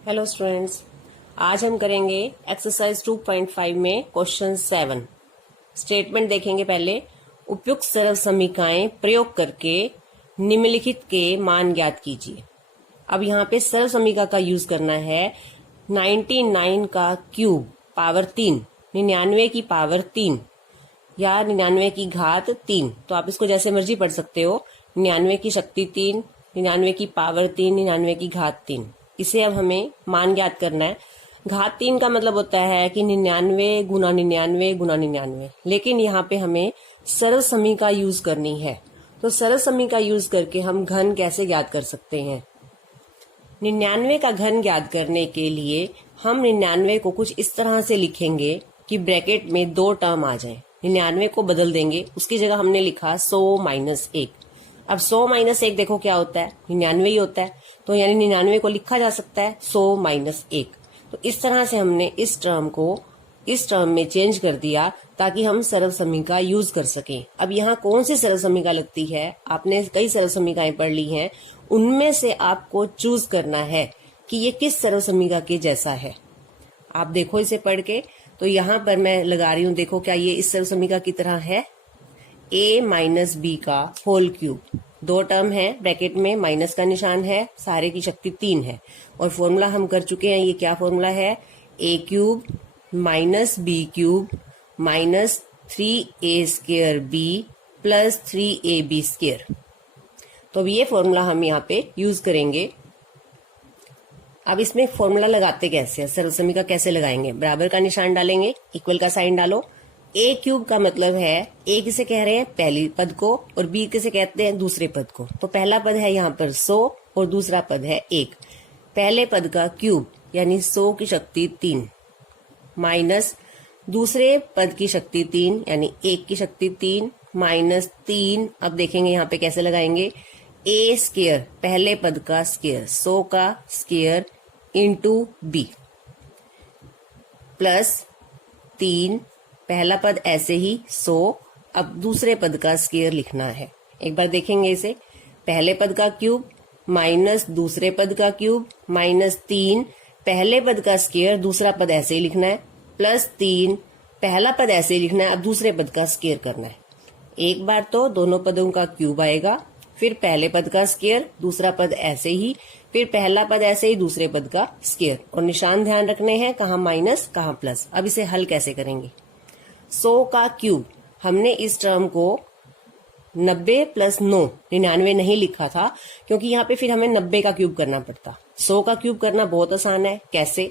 Hello students, आज हम करेंगे एक्सरसाइज 2.5 में क्वेश्चन 7। स्टेटमेंट देखेंगे पहले। उपयुक्त सरल समीकरण प्रयोग करके निम्नलिखित के मान ज्ञात कीजिए। अब यहाँ पे सरल समीकरण का यूज करना है। 99 का क्यूब पावर 3, 99 की पावर 3 या 99 की घात 3, तो आप इसको जैसे मर्जी पढ़ सकते हो। 99 की शक्ति 3, 99 की पावर 3, 99 की घात 3। इसे अब हमें मान ज्ञात करना है। घात 3 का मतलब होता है कि 99 गुना 99 गुना 99, लेकिन यहाँ पे हमें सरल समीकरण यूज करनी है। तो सरल समीकरण यूज करके हम घन कैसे ज्ञात कर सकते हैं। 99 का घन ज्ञात करने के लिए हम 99 को कुछ इस तरह से लिखेंगे कि ब्रैकेट में 2 टर्म आ जाए। 99 को बदल देंगे, उसकी जगह हमने लिखा 100 माइनस 1। अब 100 माइनस 1 देखो क्या होता है, 99 ही होता है। तो यानी 99 को लिखा जा सकता है 100 माइनस 1। तो इस तरह से हमने इस टर्म को इस टर्म में चेंज कर दिया ताकि हम सरल समीकरण यूज कर सकें। अब यहाँ कौन सी सरल समीकरण लगती है, आपने कई सरल समीकरण पढ़ ली हैं, उनमें से आपको चूज करना है कि ये किस सरल समीकरण के जैसा है। आप देखो इसे पढ़ के। तो यहाँ पर मैं लगा रही हूँ, देखो क्या ये इस सरल समीकरण की तरह है। a माइनस बी का होल क्यूब, 2 टर्म है, ब्रैकेट में माइनस का निशान है, सारे की शक्ति 3 है। और फॉर्मूला हम कर चुके हैं। ये क्या फॉर्मूला है, a cube minus b cube minus 3a square b plus 3ab square. तो अब ये फॉर्मूला हम यहाँ पे यूज करेंगे। अब इसमें फॉर्मूला लगाते कैसे हैं, सरल समीकरण कैसे लगाएंगे। बराबर का निशान डालेंगे, इक्वल का साइन डालो। a क्यूब का मतलब है, a किसे कह रहे हैं, पहली पद को, और b किसे कहते हैं, दूसरे पद को। तो पहला पद है यहाँ पर 100 और दूसरा पद है 1। पहले पद का क्यूब यानी 100 की शक्ति 3 माइनस दूसरे पद की शक्ति 3 यानी 1 की शक्ति 3 माइनस 3। अब देखेंगे यहाँ पे कैसे लगाएंगे। a स्क्वायर पहले पद का स्क्वायर, 100 का स्क्वायर इंटू b प्लस 3, पहला पद ऐसे ही 100। अब दूसरे पद का स्क्वायर लिखना है। एक बार देखेंगे इसे। पहले पद का क्यूब माइनस दूसरे पद का क्यूब माइनस 3, पहले पद का स्क्वायर, दूसरा पद ऐसे ही लिखना है, प्लस 3, पहला पद ऐसे ही लिखना है, अब दूसरे पद का स्क्वायर करना है। एक बार तो दोनों पदों का क्यूब आएगा, फिर पहले पद का स्क्वायर, दूसरा पद ऐसे ही, फिर पहला पद ऐसे ही, दूसरे पद का स्क्वायर। और निशान ध्यान रखने हैं, कहाँ माइनस कहाँ प्लस। अब इसे हल कैसे करेंगे। 100 का क्यूब, हमने इस टर्म को 90 प्लस 9, 99 नहीं लिखा था क्योंकि यहाँ पे फिर हमें 90 का क्यूब करना पड़ता। 100 का क्यूब करना बहुत आसान है। कैसे।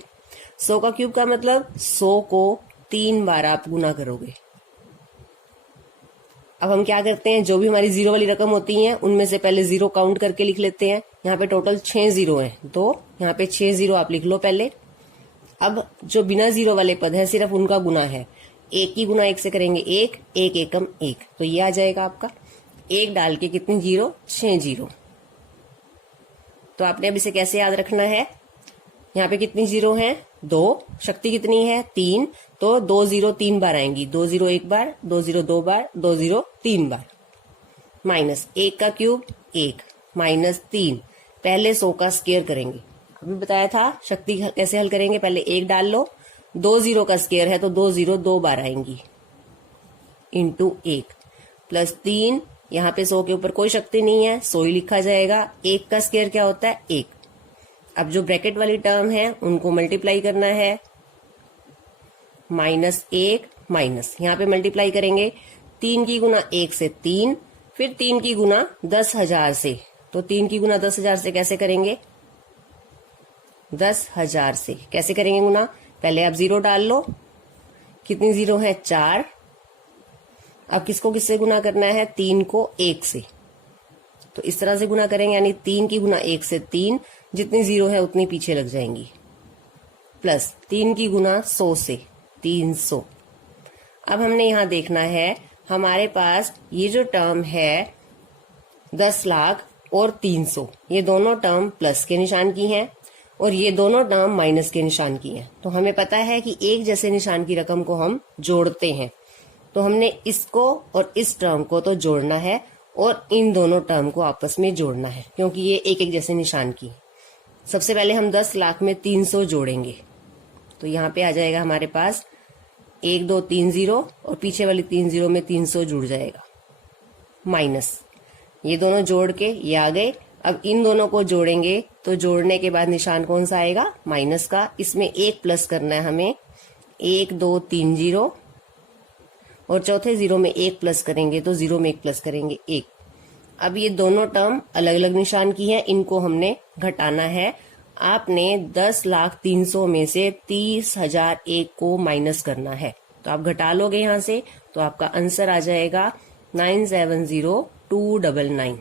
100 का क्यूब का मतलब 100 को 3 बार आप गुना करोगे। अब हम क्या करते हैं, जो भी हमारी जीरो वाली रकम होती है उनमें से पहले जीरो काउंट करके लिख लेते हैं। यहाँ पे टोटल 6 जीरो है, तो यहाँ पे 6 जीरो आप लिख लो पहले। अब जो बिना जीरो वाले पद है सिर्फ उनका गुना है। 1 की गुना 1 से करेंगे 1, 1 एकम 1, तो ये आ जाएगा आपका। 1 डाल के कितनी जीरो, 6 जीरो। तो आपने अब इसे कैसे याद रखना है। यहाँ पे कितनी जीरो हैं, 2, शक्ति कितनी है 3, तो 2 जीरो 3 बार आएंगी। 2 जीरो 1 बार, 2 जीरो 2 बार, 2 जीरो 3 बार। माइनस 1 का क्यूब 1 माइनस 3, पहले 100 का स्क्वायर करेंगे। अभी बताया था शक्ति कैसे हल करेंगे। पहले 1 डाल लो, 2 जीरो का स्क्वायर है तो 2 जीरो 2 बार आएंगी, इंटू 1 प्लस 3, यहाँ पे 100 के ऊपर कोई शक्ति नहीं है, 100 ही लिखा जाएगा। 1 का स्क्वायर क्या होता है, 1। अब जो ब्रैकेट वाली टर्म है उनको मल्टीप्लाई करना है। माइनस 1 माइनस, यहाँ पे मल्टीप्लाई करेंगे 3 की गुना 1 से 3, फिर 3 की गुना 10,000 से। तो 3 की गुना 10,000 से कैसे करेंगे, 10,000 से कैसे करेंगे गुना। पहले आप जीरो डाल लो, कितनी जीरो है 4। अब किसको किससे गुना करना है, 3 को 1 से। तो इस तरह से गुना करेंगे, यानी 3 की गुना 1 से 3, जितनी जीरो है उतनी पीछे लग जाएंगी, प्लस 3 की गुना 100 से 300। अब हमने यहां देखना है, हमारे पास ये जो टर्म है 10 लाख और 300, ये दोनों टर्म प्लस के निशान की हैं और ये दोनों टर्म माइनस के निशान की हैं। तो हमें पता है कि एक जैसे निशान की रकम को हम जोड़ते हैं। तो हमने इसको और इस टर्म को तो जोड़ना है और इन दोनों टर्म को आपस में जोड़ना है, क्योंकि ये एक एक जैसे निशान की। सबसे पहले हम 10 लाख में 300 जोड़ेंगे, तो यहाँ पे आ जाएगा हमारे पास 1 2 3 0 और पीछे वाली 3 0 में 300 जुड़ जाएगा, माइनस ये दोनों जोड़ के ये आ गए। अब इन दोनों को जोड़ेंगे तो जोड़ने के बाद निशान कौन सा आएगा, माइनस का। इसमें एक प्लस करना है हमें, 1 2 3 0 और चौथे 0 में एक प्लस करेंगे तो 0 में एक प्लस करेंगे 1। अब ये दोनों टर्म अलग अलग निशान की है, इनको हमने घटाना है। आपने 10,300,000 में से 30,001 को माइनस करना है, तो आप घटा लोगे यहां से तो आपका आंसर आ जाएगा 970,299।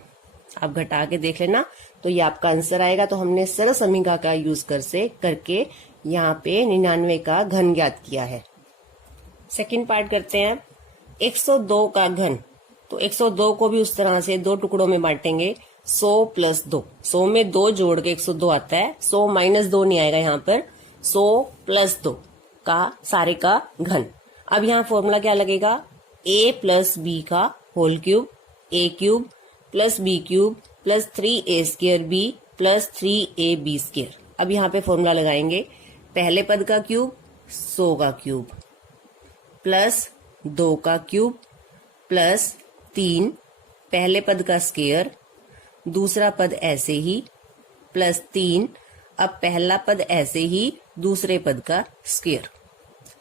आप घटा के देख लेना तो ये आपका आंसर आएगा। तो हमने सरल समीकरण का यूज करके यहाँ पे 99 का घन ज्ञात किया है। सेकंड पार्ट करते हैं, 102 का घन। तो 102 को भी उस तरह से दो टुकड़ों में बांटेंगे, 100 प्लस 2। 100 में 2 जोड़ के 102 आता है, 100 माइनस 2 नहीं आएगा यहाँ पर, 100 प्लस 2 का सारे का घन। अब यहाँ फॉर्मूला क्या लगेगा, a प्लस बी का whole cube, a cube plus b cube plus 3a square b plus 3ab square. अब यहाँ पे फॉर्मूला लगाएंगे, पहले पद का क्यूब 100 का क्यूब प्लस 2 का क्यूब प्लस 3 पहले पद का स्क्वायर, दूसरा पद ऐसे ही प्लस 3, अब पहला पद ऐसे ही दूसरे पद का स्क्वायर।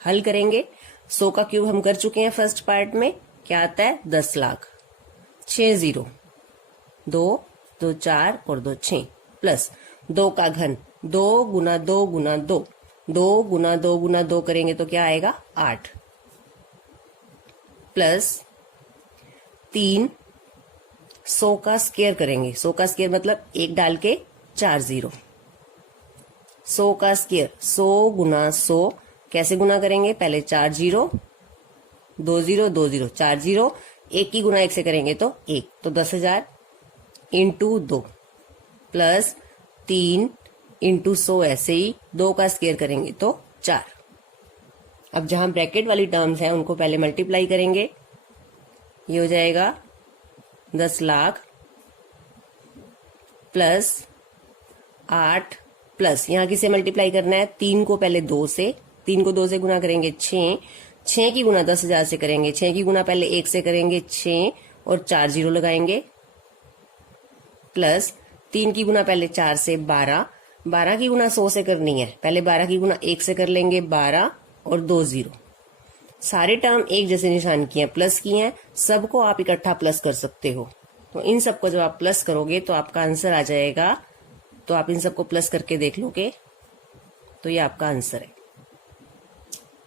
हल करेंगे, 100 का क्यूब हम कर चुके हैं फर्स्ट पार्ट में, क्या आता है 10 लाख, 6 0 2 2 4 और 2 6 प्लस 2 का घन, 2 गुना 2 गुना 2, 2 गुना 2 गुना 2 करेंगे तो क्या आएगा 8 प्लस 3 100 का स्क्वायर करेंगे, 100 का स्क्वायर मतलब एक डाल के 4 0, 100 का स्क्वायर 100 गुना 100 कैसे गुना करेंगे, पहले 4 0 2 0 2 0 4 0, एक की गुना एक से करेंगे तो 1, तो 10,000 इंटू 2 प्लस 3 इंटू 100 ऐसे ही 2 का स्क्वायर करेंगे तो 4। अब जहां ब्रैकेट वाली टर्म्स हैं उनको पहले मल्टीप्लाई करेंगे, ये हो जाएगा 10 लाख प्लस 8 प्लस यहां किसे मल्टीप्लाई करना है, 3 को पहले 2 से, 3 को 2 से गुना करेंगे 6, 6 की गुना 10,000 से करेंगे, 6 की गुना पहले 1 से करेंगे 6 और 4 0 लगाएंगे प्लस 3 की गुना पहले 4 से 12, 12 की गुना 100 से करनी है, पहले 12 की गुना 1 से कर लेंगे 12 और 2 0। सारे टर्म एक जैसे निशान किए हैं, प्लस किए हैं, सबको आप इकट्ठा प्लस कर सकते हो। तो इन सबको जब आप प्लस करोगे तो आपका आंसर आ जाएगा, तो आप इन सबको प्लस करके देख लोगे तो ये आपका आंसर है।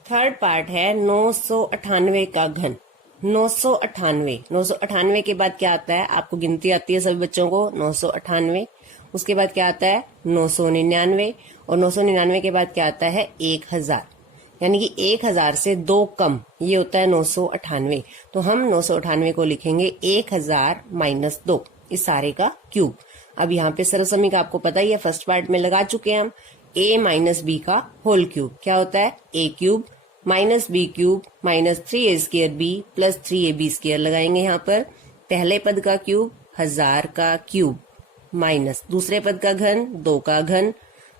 थर्ड पार्ट है 998 का घन। 998 के बाद क्या आता है, आपको गिनती आती है सभी बच्चों को, 998, उसके बाद क्या आता है 999 और 999 के बाद क्या आता है 1000, यानी कि 1000 से 2 कम, ये होता है 998। तो हम 998 को लिखेंगे 1000 माइनस 2, इस सारे का क्यूब। अब यहाँ पे सरल समीकरण आपको पता ही है, फर्स्ट पार्ट में लगा चुके हैं हम, a माइनस बी का होल क्यूब क्या होता है, a cube minus b cube minus 3a square b plus 3ab square लगाएंगे यहाँ पर, पहले पद का क्यूब 1000 का क्यूब माइनस दूसरे पद का घन 2 का घन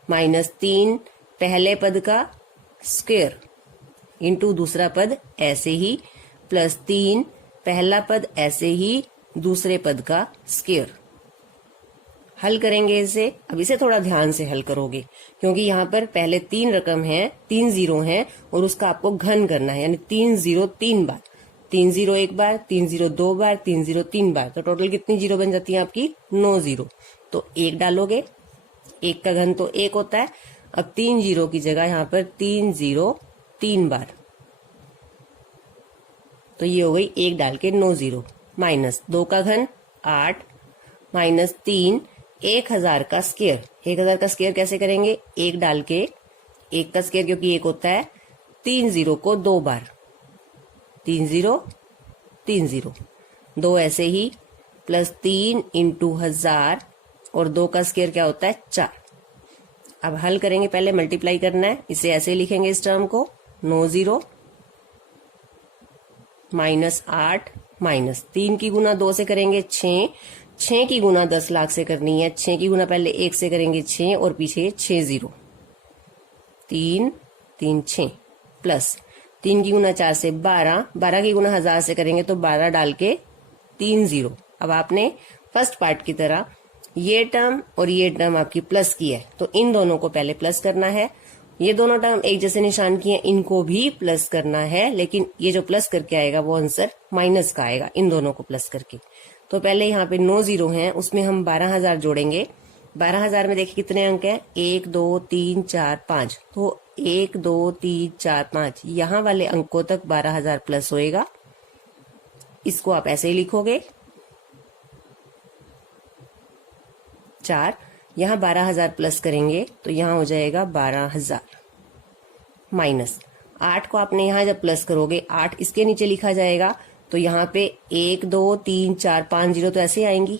माइनस 3 पहले पद का स्क्वायर इंटू दूसरा पद ऐसे ही प्लस 3 पहला पद ऐसे ही दूसरे पद का स्क्वायर। हल करेंगे इसे। अब इसे थोड़ा ध्यान से हल करोगे क्योंकि यहाँ पर पहले 3 रकम है, 3 0 हैं और उसका आपको घन करना है, यानी 3 0 3 बार, 3 0 एक बार, 3 0 2 बार, 3 0 3 बार, तो टोटल कितनी जीरो बन जाती है आपकी 9 0। तो 1 डालोगे, 1 का घन तो 1 होता है। अब 3 0 की जगह यहाँ पर 3 0 3 बार, तो ये हो गई 1 डाल के 9 0 माइनस 2 का घन 8 माइनस 3 1000 का स्क्वायर। 1000 का स्क्वायर कैसे करेंगे, 1 डाल के, 1 का स्क्वायर क्योंकि 1 होता है, 3 0 को 2 बार, 3 0 3 0, 2 ऐसे ही प्लस 3 इंटू 1000 और 2 का स्क्वायर क्या होता है 4। अब हल करेंगे, पहले मल्टीप्लाई करना है, इसे ऐसे लिखेंगे इस टर्म को 9 0 माइनस 8 माइनस 3 की गुना 2 से करेंगे 6, 6 की गुना 10 लाख से करनी है। 6 की गुना पहले 1 से करेंगे 6 और पीछे 6 जीरो, 3 3 6 प्लस 3 की गुना 4 से 12, 12 की गुना 1000 से करेंगे तो 12 डाल के 3 जीरो। अब आपने फर्स्ट पार्ट की तरह ये टर्म और ये टर्म आपकी प्लस की है तो इन दोनों को पहले प्लस करना है। ये दोनों टर्म एक जैसे निशान किए हैं, इनको भी प्लस करना है, लेकिन ये जो प्लस करके आएगा वो आंसर माइनस का आएगा इन दोनों को प्लस करके। तो पहले यहाँ पे 9 जीरो हैं, उसमें हम 12,000 जोड़ेंगे। 12,000 में देखिए कितने अंक हैं, 1 2 3 4 5, तो 1 2 3 4 5 यहाँ वाले अंकों तक 12,000 प्लस होएगा। इसको आप ऐसे ही लिखोगे 4, यहाँ 12,000 प्लस करेंगे तो यहाँ हो जाएगा 12,000 माइनस 8 को आपने यहाँ जब प्लस करोगे 8 इसके नीचे लिखा जाएगा तो यहाँ पे 1 2 3 4 5 जीरो तो ऐसे आएंगी,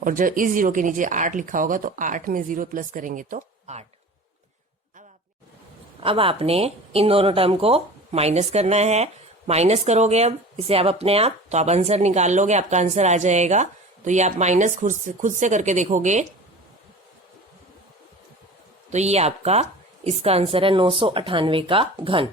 और जब इस जीरो के नीचे 8 लिखा होगा तो 8 में जीरो प्लस करेंगे तो 8। अब आपने इन दोनों टर्म को माइनस करना है। माइनस करोगे अब इसे आप अपने आप तो आप आंसर निकाल लोगे, आपका आंसर आ जाएगा। तो ये आप माइनस खुद से करके देखोगे तो ये आपका इसका आंसर है 998 का घन।